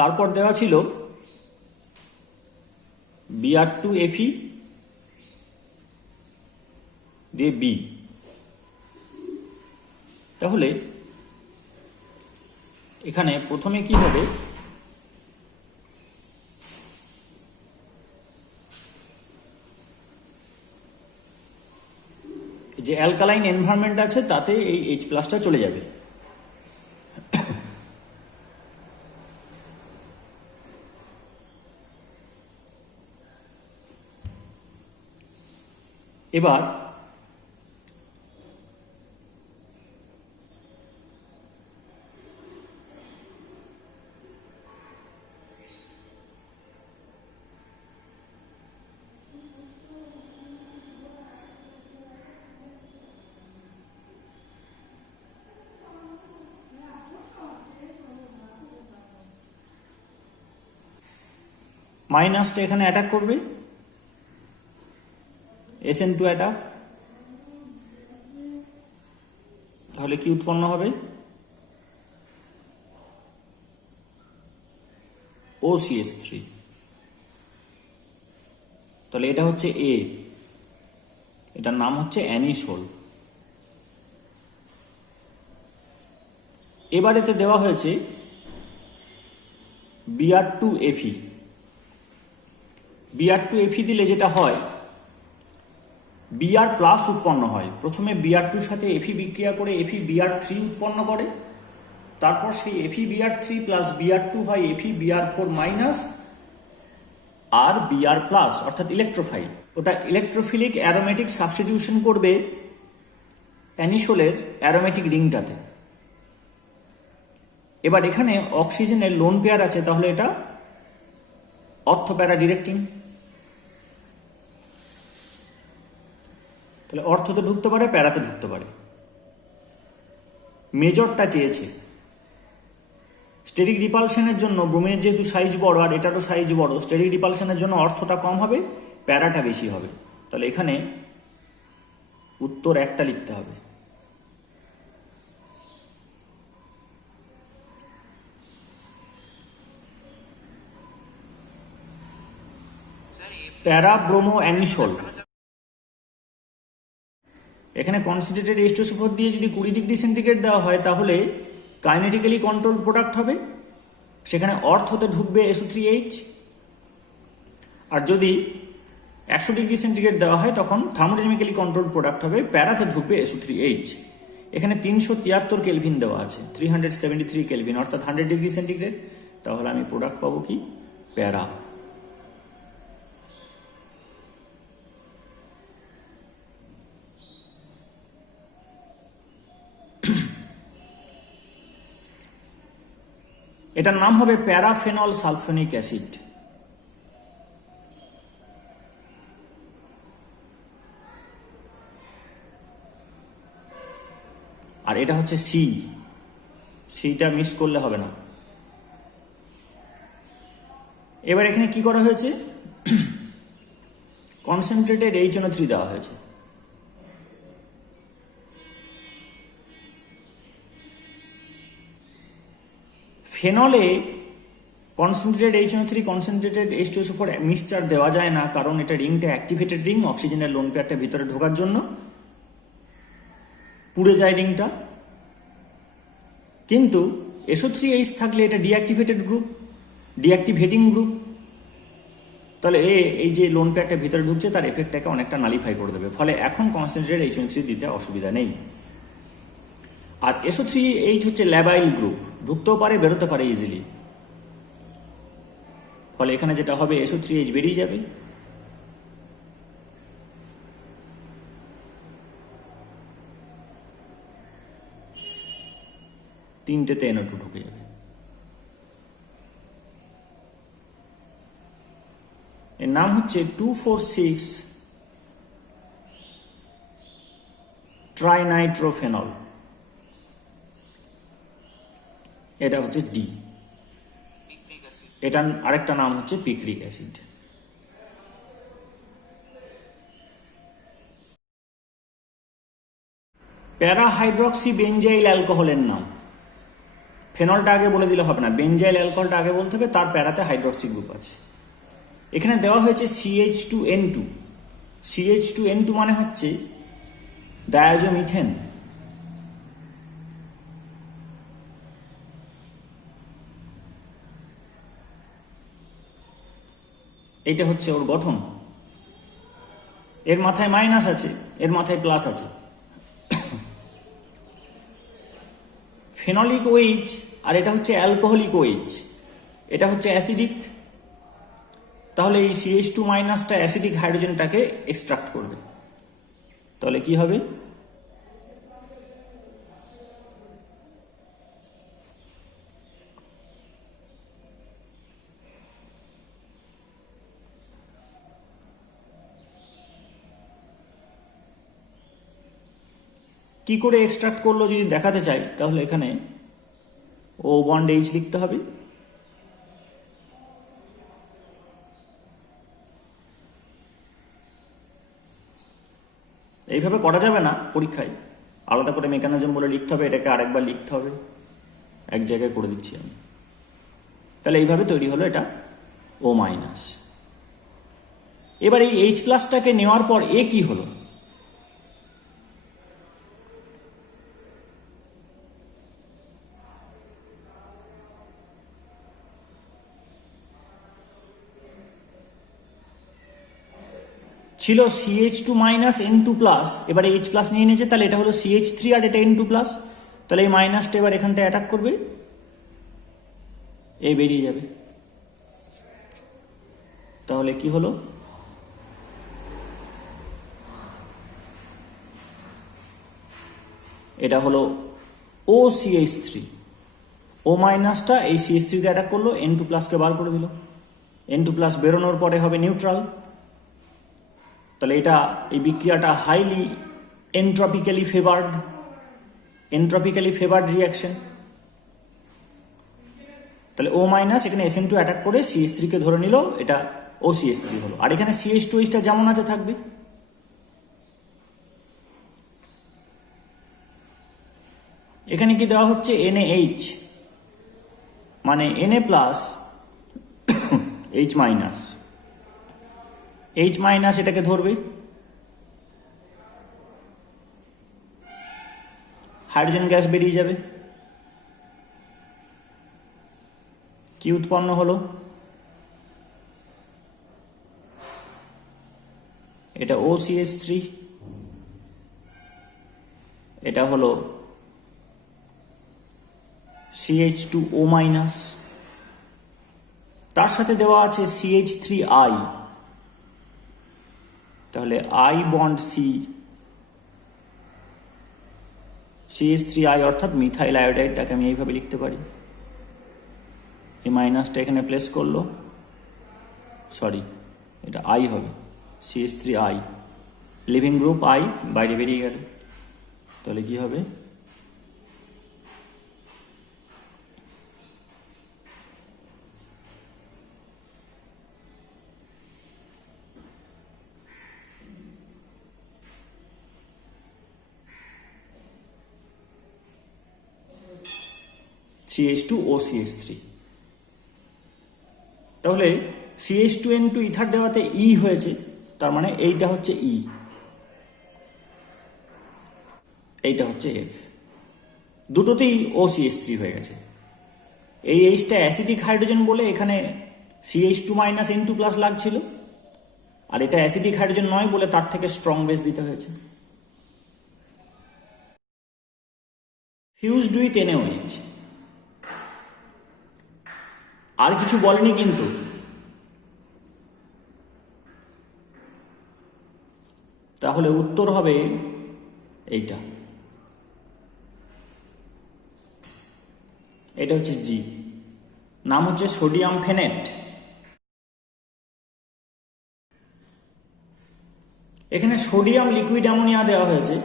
তারপর দেওয়া ছিল Br2Fe দিয়ে বি। তাহলে এখানে প্রথমে কি হবে, যে অ্যালকালাইন এনভায়রনমেন্ট আছে তাতে এই H+টা চলে যাবে। এবার মাইনাসটা এখানে অ্যাটাক করবে, SN2 অ্যাটাক, তাহলে কি উৎপন্ন হবে, OCH3। তাহলে এটা হচ্ছে এ, এটার নাম হচ্ছে অ্যানিসোল। এবার এতে দেওয়া হয়েছে Br2Fe। Br2Fe দিলে যেটা হয়, Br+ উৎপন্ন হয়। প্রথমে Br2 সাথে Fe বিক্রিয়া করে FeBr3 উৎপন্ন করে, তারপর সেই FeBr3 প্লাস Br2 হয় FeBr4 মাইনাস আর Br+, অর্থাৎ ইলেকট্রোফাইল। ওটা ইলেকট্রোফিলিক অ্যারোমেটিক সাবস্টিটিউশন করবে অ্যানিসোলের অ্যারোমেটিক রিংটাতে। এবার এখানে অক্সিজেনের লোন পেয়ার আছে, তাহলে এটা অর্থো প্যারা ডিরেক্টিং। তাহলে অর্থতে ঢুকতে পারে, প্যারাতে ঢুকতে পারে। মেজরটা চেয়েছে, স্টেরিক রিপালশনের জন্য ব্রোমিনের যেহেতু সাইজ বড় আর এটারও সাইজ বড়, স্টেরিক রিপালশনের জন্য অর্থটা কম হবে, প্যারাটা বেশি হবে। তাহলে এখানে উত্তর একটা লিখতে হবে। প্যারা ব্রোমো অ্যানিসোল। এখানে কনসেন্ট্রেটেড H2SO4 দিয়ে যদি 20 ডিগ্রি সেন্টিগ্রেড দেওয়া হয় তাহলে কাইনেটিক্যালি কন্ট্রোল প্রোডাক্ট হবে, সেখানে অর্থতে ঢুকবে SO3H। আর যদি 100 ডিগ্রি সেন্টিগ্রেড দেওয়া হয় তখন থার্মোডাইনামিক্যালি কন্ট্রোল প্রোডাক্ট হবে, প্যারাতে ঢুকবে SO3H। এখানে 373 কেলভিন দেওয়া আছে, 373 কেলভিন অর্থাৎ 100 ডিগ্রি সেন্টিগ্রেড। তাহলে আমি প্রোডাক্ট পাবো কি, প্যারা। এটার নাম হবে প্যারাফেনল সালফোনিক অ্যাসিড। আর এটা হচ্ছে সিটা মিস করলে হবে না। এবার এখানে কি করা হয়েছে, কনসেন্ট্রেটেড HNO3 দেওয়া হয়েছে। ফেনলে concentrated HNO3 concentrated H2SO4 mixture দেওয়া যায় না, কারণ এটা রিংটা অ্যাক্টিভেটেড রিং, অক্সিজেনের লোন পেয়ারটা ভিতরে ঢোকার জন্য পুড়ে যায় রিংটা। কিন্তু SO3H থাকলে এটা ডিঅ্যাক্টিভেটেড গ্রুপ, ডিঅ্যাক্টিভেটিং গ্রুপ। তাহলে এই যে লোন পেয়ারটা ভিতরে ঢুকছে তার এফেক্টটাকে অনেকটা নালিফাই করে দেবে, ফলে এখন কনসেন্ট্রেটেড HNO3 দিতে অসুবিধা নেই। আর SO3H হচ্ছে ল্যাবাইল গ্রুপ, ঢুকতেও পারে বেরোতে পারে ইজিলি, ফলে এখানে যেটা হবে SO3H বেরিয়ে যাবে। তিনটেতে NO2 ঢুকে যাবে। এর নাম হচ্ছে 2,4,6 ট্রাইনাইট্রোফেনল। এটা হচ্ছে ডি। এটার আরেকটা নাম হচ্ছে পিক্রিক অ্যাসিড। প্যারাহাইড্রক্সি বেঞ্জাইল অ্যালকোহলের নাম ফেনলটা আগে বলে দিলে হবে না, বেনজাইল অ্যালকোহলটা আগে বলতে হবে, তার প্যারাতে হাইড্রক্সি গ্রুপ আছে। এখানে দেওয়া হয়েছে CH2N2। CH2N2 মানে হচ্ছে ডায়াজোমিথেন। এটা হচ্ছে ওর গঠন। এর মাথায় মাইনাস আছে, এর মাথায় প্লাস আছে। ফেনলিক OH আর এটা হচ্ছে অ্যালকোহলিক OH, এটা হচ্ছে অ্যাসিডিক। তাহলে এই CH2 মাইনাসটা অ্যাসিডিক হাইড্রোজেনটাকে এক্সট্রাক্ট করবে। তাহলে কি হবে? কি করে এক্সট্রাক্ট করলো যদি দেখাতে চাই, তাহলে এখানে O বন্ড H লিখতে হবে। এইভাবে করা যাবে না পরীক্ষায়, আলাদা করে মেকানিজম বলে লিখতে হবে, এটাকে আরেকবার লিখতে হবে। এক জায়গায় করে দিচ্ছি আমি। তাহলে এইভাবে তৈরি হলো এটা O মাইনাস। এবার এই H প্লাসটাকে নেওয়ার পর এ কি হলো? ছিল CH2 মাইনাস N2 প্লাস, এবারে H প্লাস নিয়ে নিয়েছে, তাহলে এটা হলো CH3 আর এটা N2 প্লাস। তাহলে এই মাইনাসটা এবার এখানটা অ্যাটাক করবে, এ বেরিয়ে যাবে। তাহলে কি হলো? এটা হলো OCH3। O মাইনাসটা এই CH3 তে অ্যাটাক করলো, N2 প্লাসকে বার করে দিল। N2 প্লাস বেরোনোর পরে হবে নিউট্রাল। তাহলে এটা এই বিক্রিয়াটা হাইলি এন্ট্রপিক্যালি ফেভার্ড রিয়াকশন। তাহলে O মাইনাস এখানে SN2 অ্যাটাক করে CH3 কে ধরে নিল, এটা OCH3 হলো। আর এখানে CH2H টা যেমন আছে থাকবে। এখানে কি দেওয়া হচ্ছে? NaH, মানে Na plus H minus. H minus এটাকে ধরবে, হাইড্রোজেন গ্যাস বেরিয়ে যাবে। কি উৎপন্ন হলো? এটা OCH3, এটা হলো CH2O মাইনাস, তার সাথে দেওয়া আছে CH3I। তাহলে I বন্ড C, CH3I অর্থাৎ মিথাইল আয়োডাইডটাকে আমি এইভাবে লিখতে পারি। এই মাইনাসটা এখানে প্লেস করলো, সরি এটা I হবে, CH3I, লিভিং গ্রুপ I বাইরে বেরিয়ে গেল। তাহলে কি হবে? CH2OCH3। তাহলে CH2N2 ইথার দেওয়াতে E হয়েছে, তার মানে এইটা হচ্ছে E, এইটা হচ্ছে F। দুটোতেই OCH3 হয়ে গেছে। এই Hটা অ্যাসিডিক হাইড্রোজেন বলে এখানে CH2 মাইনাস N2 প্লাস লাগছিল, আর এটা অ্যাসিডিক হাইড্রোজেন নয় বলে তার থেকে স্ট্রং বেস দিতে হয়েছে। Fused with NaOH। আর কিছু বলেনি কিন্তু, তাহলে উত্তর হবে এইটা। এটা হচ্ছে জি, নাম হচ্ছে সোডিয়াম ফেনেট। এখানে সোডিয়াম লিকুইড অ্যামোনিয়া দেওয়া হয়েছে,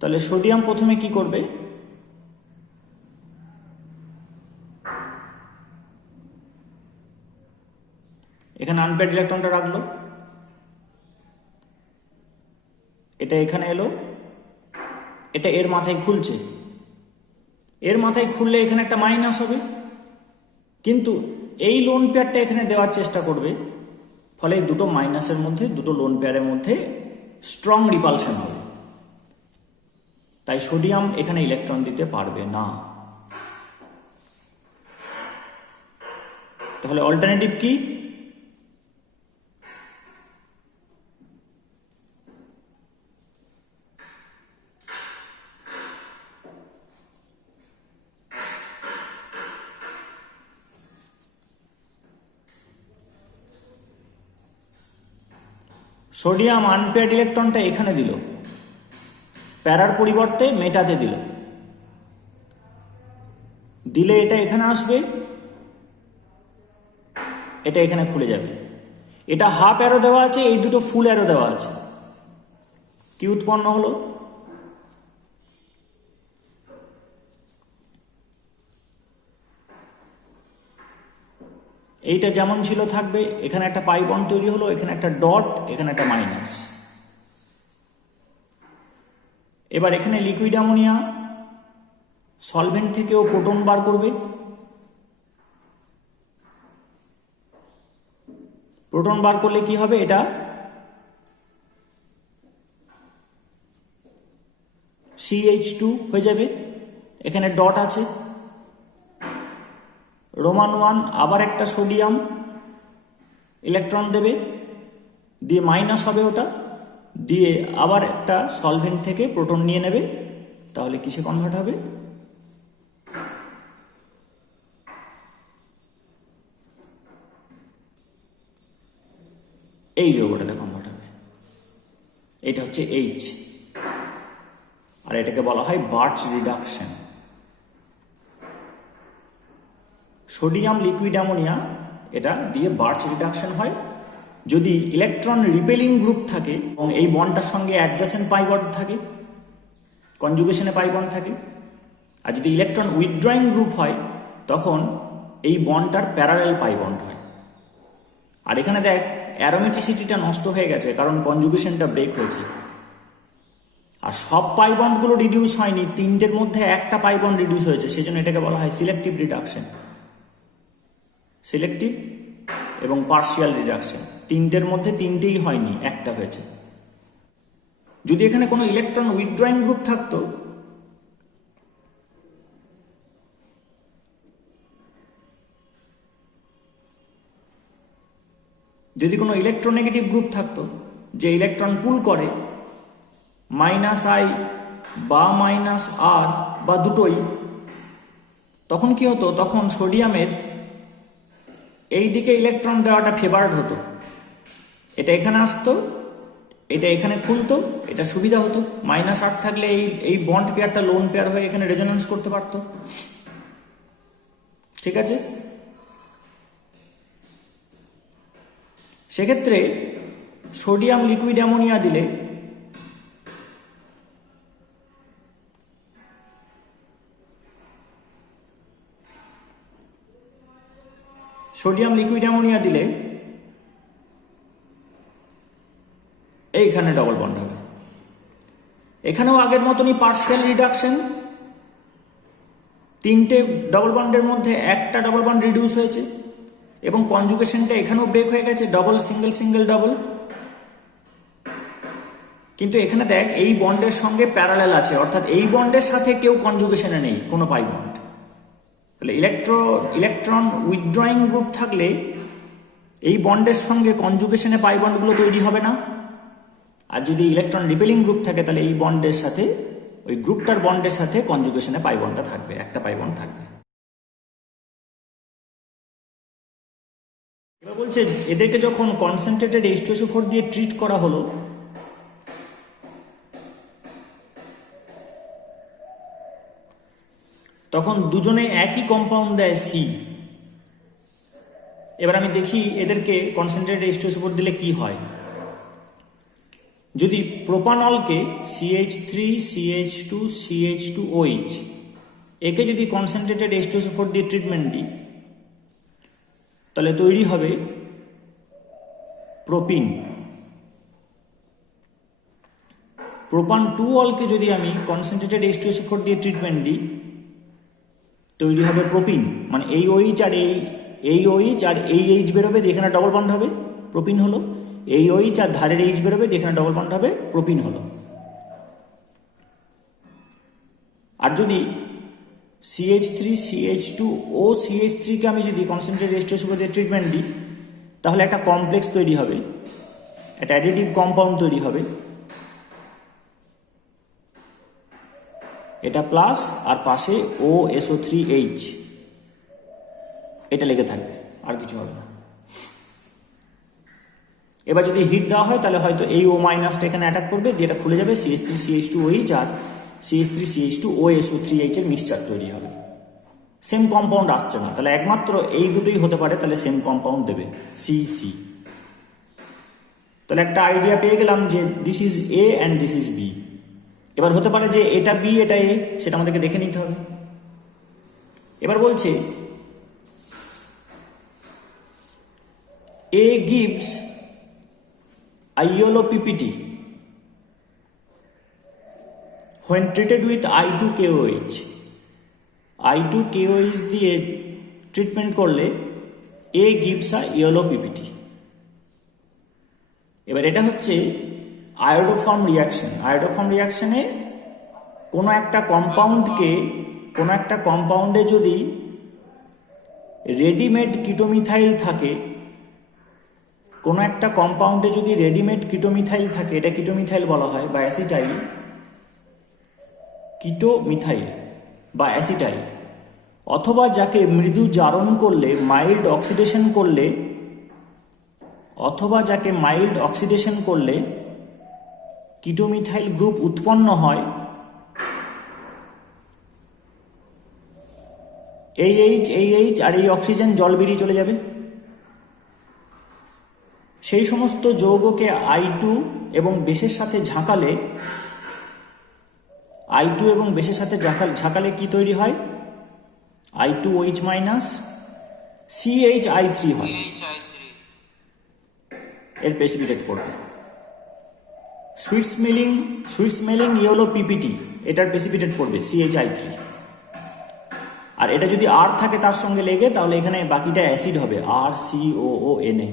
তাহলে সোডিয়াম প্রথমে কি করবে? এখানে আনপেয়ার্ড ইলেকট্রনটা রাখলো, এটা এখানে এলো, এটা এর মাথায় খুলছে, এর মাথায় খুললে এখানে একটা মাইনাস হবে, কিন্তু এই লোন পেয়ারটা এখানে দেওয়ার চেষ্টা করবে, ফলে দুটো মাইনাসের মধ্যে, দুটো লোন পেয়ারের মধ্যে স্ট্রং রিপালশন হবে, তাই সোডিয়াম এখানে ইলেকট্রন দিতে পারবে না। তাহলে অল্টারনেটিভ কি? সোডিয়াম আনপেয়ার্ড ইলেকট্রনটা এখানে দিল, প্যারার পরিবর্তে মেটাতে দিল, দিলে এটা এখানে আসবে, এটা এখানে খুলে যাবে। এটা হাফ অ্যারো দেওয়া আছে, এই দুটো ফুল অ্যারো দেওয়া আছে। কি উৎপন্ন হলো? এইটা যেমন ছিল থাকবে, এখানে একটা পাই বন্ড তৈরি হলো, এখানে একটা ডট, এখানে একটা মাইনাস। এবার এখানে লিকুইড অ্যামোনিয়া সলভেন্ট থেকেও প্রোটন বার করবে, প্রোটন বার করলে কি হবে? এটা CH2 হয়ে যাবে, এখানে ডট আছে, রোমান 1 আবার একটা সোডিয়াম ইলেকট্রন দেবে, দিয়ে মাইনাস হবে ওটা, দিয়ে আবার একটা সলভেন্ট থেকে প্রোটন নিয়ে নেবে, তাহলে কিসে কনভার্ট হবে? এই যৌগটাতে কনভার্ট হবে। এটা হচ্ছে H, আর এটাকে বলা হয় birch reduction. Sodium liquid ammonia এটা দিয়ে বার্চ রিডাকশন হয় যদি ইলেকট্রন রিপেলিং গ্রুপ থাকে এবং এই বন্ডটার সঙ্গে অ্যাডজাসেন্ট পাই বন্ড থাকে, কনজুগেশনে পাই বন্ড থাকে। আর যদি ইলেকট্রন উইথড্রয়িং গ্রুপ হয় তখন এই বন্ডটার প্যারালেল পাই বন্ড হয়। আর এখানে দেখ অ্যারোমেটিসিটিটা নষ্ট হয়ে গেছে, কারণ কনজুগেশনটা ব্রেক হয়েছে। আর সব পাই বন্ডগুলো রিডিউস হয়নি, তিনটের মধ্যে একটা পাই বন্ড রিডিউস হয়েছে, সেজন্য এটাকে বলা হয় সিলেক্টিভ রিডাকশন। সিলেক্টিভ এবং পার্শিয়াল রিডাকশন, তিনটের মধ্যে তিনটেই হয়নি, একটা হয়েছে। যদি এখানে কোনো ইলেকট্রন উইথড্রয়িং গ্রুপ থাকতো, যদি কোনো ইলেকট্রোনেগেটিভ গ্রুপ থাকতো যে ইলেকট্রন পুল করে -I বা -R বা দুটোই, তখন কি হতো? তখন সোডিয়ামের এই দিকে ইলেকট্রন দেওয়াটা ফেভারড হতো, এটা এখানে আসতো, এটা এখানে খুলতো, এটা সুবিধা হতো। -R থাকলে এই বন্ড পেয়ারটা লোন পেয়ার হয়ে এখানে রেজোন্যান্স করতে পারতো। ঠিক আছে, সেক্ষেত্রে সোডিয়াম লিকুইড অ্যামোনিয়া দিলে এইখানে ডবল বন্ড হবে। এখানেও আগের মতনই পার্শিয়াল রিডাকশন, তিনটে ডবল বন্ডের মধ্যে একটা ডবল বন্ড রিডিউস হয়েছে এবং কনজুগেশনটা এখানেও ব্রেক হয়ে গেছে, ডবল সিঙ্গেল সিঙ্গেল ডবল। কিন্তু এখানে দেখ এই বন্ডের সঙ্গে প্যারালেল আছে, অর্থাৎ এই বন্ডের সাথে কেউ কনজুগেশনে নেই, কোনো পাই বন্ড। তাহলে ইলেকট্রন উইথড্রয়িং গ্রুপ থাকলে এই বন্ডের সঙ্গে কনজুগেশনে পাই বন্ডগুলো তৈরি হবে না। আর যদি ইলেকট্রন রিপেলিং গ্রুপ থাকে তাহলে এই বন্ডের সাথে, ওই গ্রুপটার বন্ডের সাথে কনজুগেশনে পাই বন্ডটা থাকবে, একটা পাই বন্ড থাকবে। এবার বলছে এদেরকে যখন কনসেন্ট্রেটেড H2SO4 দিয়ে ট্রিট করা হলো, তখন দুজনে একই কম্পাউন্ড দেয় C। এবার আমি দেখি এদেরকে কনসেন্ট্রেটেড H2SO4 দিলে কি হয়। যদি প্রোপানলকে CH3 CH2 CH2OH একে যদি কনসেন্ট্রেটেড H2SO4 দিয়ে ট্রিটমেন্ট দিই, তাহলে তৈরি হবে প্রোপিন। প্রোপান 2 অলকে যদি আমি কনসেন্ট্রেটেড H2SO4 দিয়ে ট্রিটমেন্ট দিই, তৈরি হবে প্রোপিন, মানে এই OH আর এই OH আর এই H বেরোবে, এখানে ডবল বন্ড হবে, প্রোপিন হলো। এই OH আর ধারের H বেরোবে, এখানে ডবল বন্ড হবে, প্রোপিন হলো। আর যদি CH3 CH2O CH3 কে আমি যদি কনসেন্ট্রেটেড H2SO দিয়ে ট্রিটমেন্ট দিই, তাহলে একটা কমপ্লেক্স তৈরি হবে, একটা অ্যাডিটিভ কম্পাউন্ড তৈরি হবে। এটা প্লাস আর পাশে OSO3H, এটা লেগে থাকবে, আর কিছু হবে না। এবার যদি হিট দেওয়া হয় তাহলে হয়তো এই O মাইনাসটা এখানে অ্যাটাক করবে, দিয়ে এটা খুলে যাবে, CH3 CH2OH আর CH3 CH2OSO3H এর মিক্সচার তৈরি হবে। সেম কম্পাউন্ড আসছে না, তাহলে একমাত্র এই দুটোই হতে পারে, তাহলে সেম কম্পাউন্ড দেবে CC। তাহলে একটা আইডিয়া পেয়ে গেলাম যে this is A and this is B। এবার হতে পারে যে এটা B এটা A, সেটা আমাদেরকে দেখে নিতে হবে। এবার বলছে A gives a yellow PPT when treated with I2KOH। I2KOH দিয়ে ট্রিটমেন্ট করলে A gives a yellow PPT। এবার এটা হচ্ছে আয়োডোফর্ম রিয়াকশন। আয়োডোফর্ম রিয়াকশনে কোনো একটা কম্পাউন্ডে যদি রেডিমেড কিটোমিথাইল থাকে, কোনো একটা কম্পাউন্ডে যদি রেডিমেড কিটোমিথাইল থাকে, এটা কিটোমিথাইল বলা হয় বা অ্যাসিটাইল, কিটোমিথাইল বা অ্যাসিটাইল, অথবা যাকে মৃদু জারণ করলে মাইল্ড অক্সিডেশন করলে কিটোমিথাইল গ্রুপ উৎপন্ন হয়, এই H আর এই অক্সিজেন জল বেরিয়ে চলে যাবে। সেই সমস্ত যৌগকে I2 এবং বেসের সাথে ঝাঁকালে কি তৈরি হয়? I2OH মাইনাস CHI3 হয়, এর প্রেসিপিটেট পড়বে। সুইট স্মেলিং ইয়েলো PPT, এটার প্রেসিপিটেট পড়বে CHI3। আর এটা যদি R থাকে তার সঙ্গে লেগে, তাহলে এখানে বাকিটা অ্যাসিড হবে, RCOONA।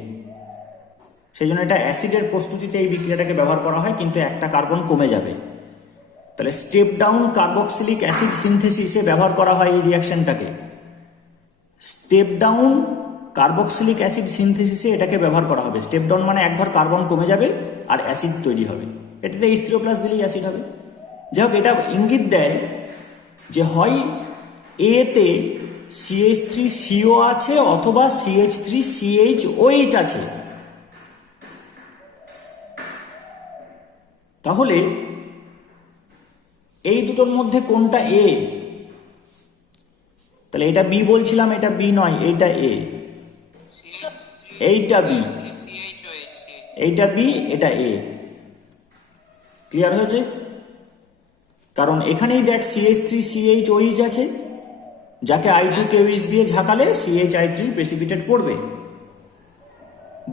সেই জন্য এটা অ্যাসিডের প্রস্তুতিতে এই বিক্রিয়াটাকে ব্যবহার করা হয়, কিন্তু একটা কার্বন কমে যাবে। তাহলে স্টেপ ডাউন কার্বক্সিলিক অ্যাসিড সিনথেসিসে ব্যবহার করা হয় এই রিয়াকশনটাকে। স্টেপ ডাউন কার্বক্সিলিক অ্যাসিড সিনথেসিসে এটাকে ব্যবহার করা হবে। স্টেপ ডাউন মানে এক ঘর কার্বন কমে যাবে আর অ্যাসিড তৈরি হবে। এটাতে H3O+ দিলেই অ্যাসিড হবে। যাই হোক, এটা ইঙ্গিত দেয় যে হয় A তে CH3CO আছে অথবা CH3CHOH আছে। তাহলে এই দুটোর মধ্যে কোনটা A? তাহলে এটা B বলছিলাম, এটা B নয়, এইটা A, এইটা B, এইটা B, এটা A। ক্লিয়ার হয়েছে? কারণ এখানেই দেখ CH3CHOH আছে, যাকে I2KOH দিয়ে ঝাঁকালে CHI3 প্রেসিপিটেট পড়বে।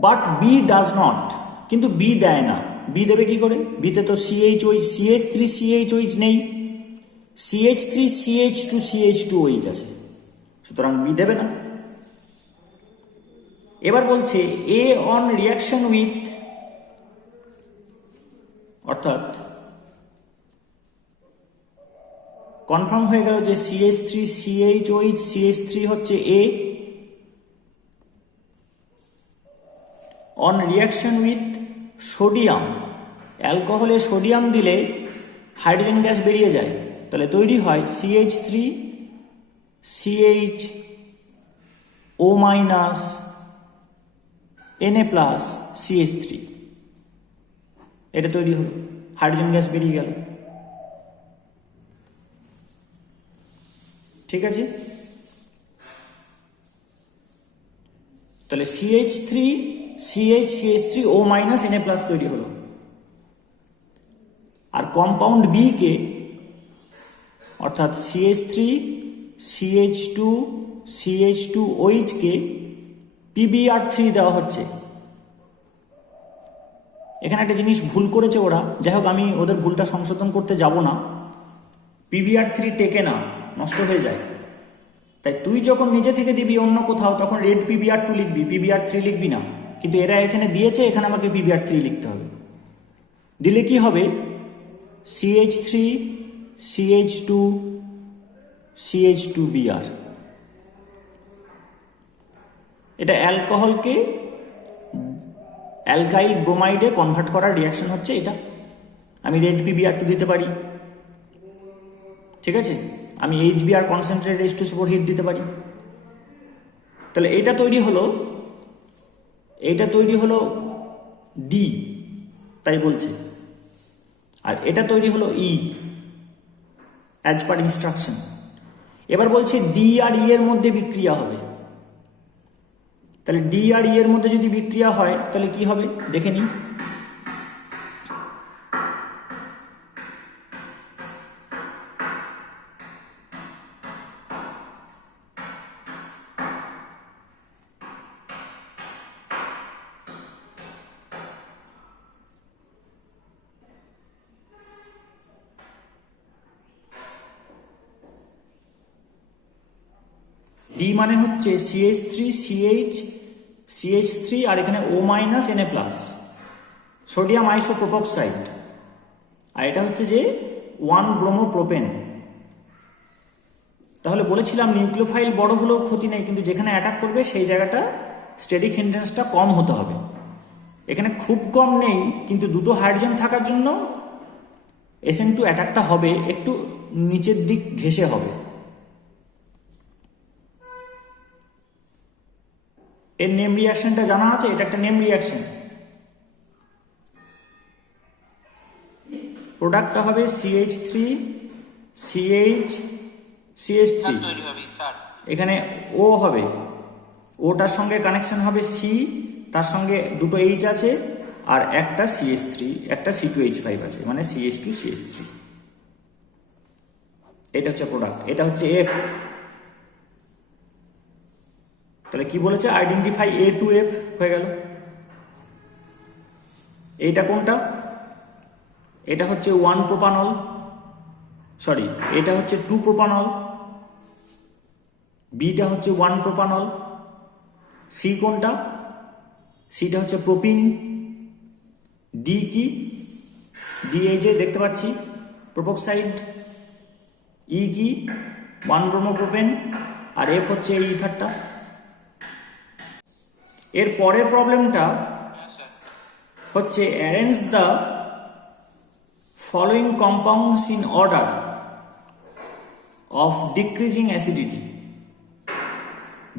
বাট B ডাজ নট, কিন্তু B দেয় না। B দেবে কি করে? B তে তো CH3CHOH নেই, CH3CH2CH2OH আছে, সুতরাং B দেবে না। এবার বলছে A অন রিয়াকশন উইথ, অর্থাৎ কনফার্ম হয়ে গেল যে CH3CHOH CH3 হচ্ছে A। On reaction with sodium, অ্যালকোহলে সোডিয়াম দিলে হাইড্রোজেন গ্যাস বেরিয়ে যায়, তাহলে তৈরি হয় CH3CHO minus Na plus CH3। এটা তৈরি হলো, হাইড্রোজেন গ্যাস বেরিয়ে গেল। ঠিক আছে, তাহলে CH3CH3O মাইনাস Na প্লাস তৈরি হলো। আর কম্পাউন্ড B কে, অর্থাৎ CH3CH2CH2OH কে PBr3 দেওয়া হচ্ছে। এখানে একটা জিনিস ভুল করেছে ওরা, যাই হোক আমি ওদের ভুলটা সংশোধন করতে যাব না। PBr3 টেকে না, নষ্ট হয়ে যায়। তাই তুই যখন নিজে থেকে দিবি অন্য কোথাও তখন রেড PbR2 লিখবি, PbR3 লিখবি না। কিন্তু এরা এখানে দিয়েছে, এখানে আমাকে PbR3 লিখতে হবে। দিলে কি হবে? CH3 CH2 CH2Br। এটা অ্যালকোহলকে অ্যালকাইল ব্রোমাইডে কনভার্ট করার রিয়াকশন হচ্ছে এটা। আমি রেড PbR2 দিতে পারি, ঠিক আছে? আমি HBr কনসেন্ট্রেটেড H2SO4 হিট দিতে পারি। তাহলে এইটা তৈরি হলো D, তাই বলছে। আর এটা তৈরি হলো E, অ্যাজ পার ইনস্ট্রাকশন। এবার বলছে D আর E এর মধ্যে বিক্রিয়া হবে। তাহলে D আর E এর মধ্যে যদি বিক্রিয়া হয় তাহলে কি হবে দেখে নিই। D মানে হচ্ছে CH3 আর এখানে O- Na+, সোডিয়াম আইসোপ্রোপক্সাইড। আর এটা হচ্ছে যে 1-ব্রোমোপ্রোপেন। তাহলে বলেছিলাম নিউক্লিওফাইল বড় হলেও ক্ষতি নেই, কিন্তু যেখানে অ্যাটাক করবে সেই জায়গাটা স্টেরিক হিন্ড্রেন্সটা কম হতে হবে। এখানে খুব কম নেই, কিন্তু দুটো হাইড্রোজেন থাকার জন্য SN2 অ্যাটাকটা হবে, একটু নিচের দিক ঘেঁষে হবে। এর নেম রিয়াকশনটা জানা আছে, এটা একটা নেম রিয়াকশন। প্রোডাক্টটা হবে CH3 CH3, এখানে O হবে, ওটার সঙ্গে কানেকশন হবে C, তার সঙ্গে দুটো H আছে, আর একটা CH3, একটা C2H5 আছে, মানে CH2 CH3। এটা হচ্ছে প্রোডাক্ট, এটা হচ্ছে F। তাহলে কি বলেছে? আইডেন্টিফাই A to F হয়ে গেল। এইটা কোনটা? এটা হচ্ছে 1-প্রোপানল, সরি এটা হচ্ছে 2-প্রোপানল, বিটা হচ্ছে 1-প্রোপানল। সি কোনটা? সিটা হচ্ছে প্রোপিন। ডি কি? ডি এই যে দেখতে পাচ্ছি প্রোপক্সাইড। ই কি? 1-ব্রোমোপ্রোপেন। আর এফ হচ্ছে এই ইথারটা। এর পরের প্রবলেমটা হচ্ছে arrange the following compounds in order of decreasing acidity.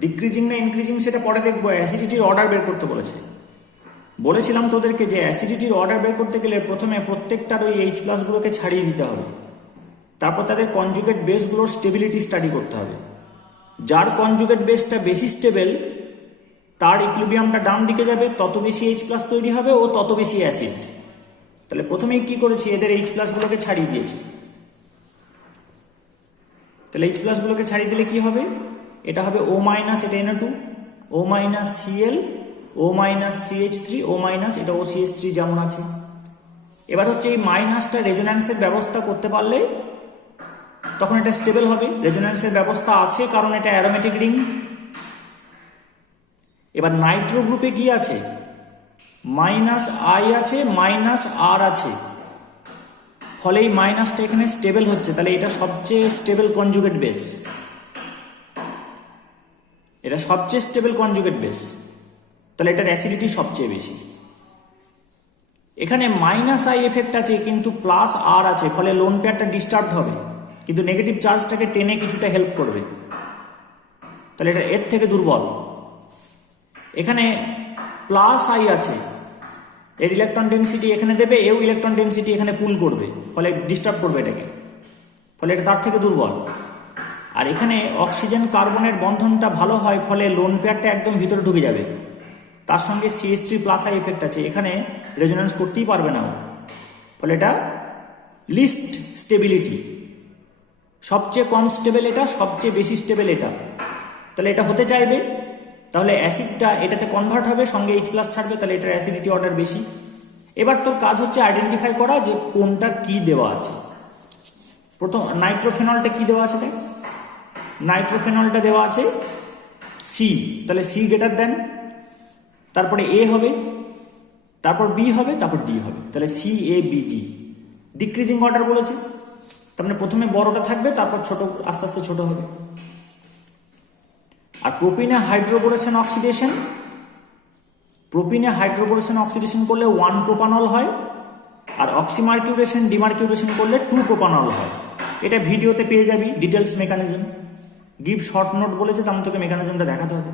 Decreasing না ইনক্রিজিং সেটা পরে দেখবো, অ্যাসিডিটির অর্ডার বের করতে বলেছিলাম তোদেরকে যে অ্যাসিডিটির অর্ডার বের করতে গেলে প্রথমে প্রত্যেকটার ওই H+ গুলোকে ছাড়িয়ে দিতে হবে, তারপর তাদের কনজুগেট বেসগুলোর স্টেবিলিটি স্টাডি করতে হবে। যার কনজুগেট বেসটা বেশি স্টেবল তার ইকুইলিব্রিয়ামটা ডান দিকে যাবে, তত বেশি H+ তৈরি হবে ও তত বেশি অ্যাসিড। তাহলে প্রথমেই কি করেছি, এদের H+ গুলোকে ছাড়িয়ে দিয়েছি। তাহলে H+ গুলোকে ছাড়িয়ে দিলে কি হবে? এটা হবে O-, এটা Na2, O- Cl, O- CH3, O- এটা OCH3 যেমন আছে। এবার হচ্ছে এই মাইনাসটা রেজোন্যান্সের ব্যবস্থা করতে পারলে তখন এটা স্টেবল হবে। রেজোন্যান্সের ব্যবস্থা আছে কারণ এটা অ্যারোমেটিক রিং। এবার নাইট্রো গ্রুপে কি আছে? -I আছে, -R আছে, ফলে এই মাইনাসটা এখানে স্টেবল হচ্ছে। তাহলে এটা সবচেয়ে স্টেবল কনজুগেট বেস, এটা সবচেয়ে স্টেবল কনজুগেট বেস। তাহলে এটার অ্যাসিডিটি সবচেয়ে বেশি। এখানে -I এফেক্ট আছে কিন্তু +R আছে, ফলে লোন পেয়ারটা ডিস্টার্ব হবে, কিন্তু নেগেটিভ চার্জটাকে টেনে কিছুটা হেল্প করবে। তাহলে এটা এর থেকে দুর্বল। এখানে +I আছে, এর ইলেকট্রন ডেন্সিটি এখানে দেবে, এও ইলেকট্রন ডেন্সিটি এখানে পুল করবে, ফলে ডিস্টার্ব করবে এটাকে, ফলে এটা তার থেকে দুর্বল। আর এখানে অক্সিজেন কার্বনের বন্ধনটা ভালো হয়, ফলে লোন পেয়ারটা একদম ভিতরে ঢুকে যাবে। তার সঙ্গে CH3+I এফেক্ট আছে, এখানে রেজোন্যান্স করতেই পারবে না, ফলে এটা লিস্ট স্টেবিলিটি। সবচেয়ে কম স্টেবল এটা, সবচেয়ে বেশি স্টেবল এটা। তাহলে এটা হতে চাইবে, তাহলে অ্যাসিডটা এটাতে কনভার্ট হবে, সঙ্গে H+ ছাড়বে, তাহলে এটার অ্যাসিডিটি অর্ডার বেশি। এবার তোর কাজ হচ্ছে আইডেন্টিফাই করা যে কোনটা কি দেওয়া আছে। প্রথম নাইট্রোফেনলটা কি দেওয়া আছে দেখ, নাইট্রোফেনলটা দেওয়া আছে সি, তাহলে সি গ্রেটার দেন, তারপরে এ হবে, তারপর বি হবে, তারপর ডি হবে, তাহলে C A B D. Decreasing order বলেছে, তার মানে প্রথমে বড়টা থাকবে, তারপর ছোট আস্তে আস্তে ছোট হবে। আর প্রোপিনে হাইড্রোবোরেশন অক্সিডেশন, প্রোপিনে হাইড্রোবোরেশন অক্সিডেশন করলে 1 প্রোপানল হয়, আর অক্সিমার্কিউরেশন ডিমার্কিউরেশন করলে 2 প্রোপানল হয়। এটা ভিডিওতে পেয়ে যাবি details mechanism. Give short note বলেছে, তেমন তোকে মেকানিজমটা দেখাতে হবে।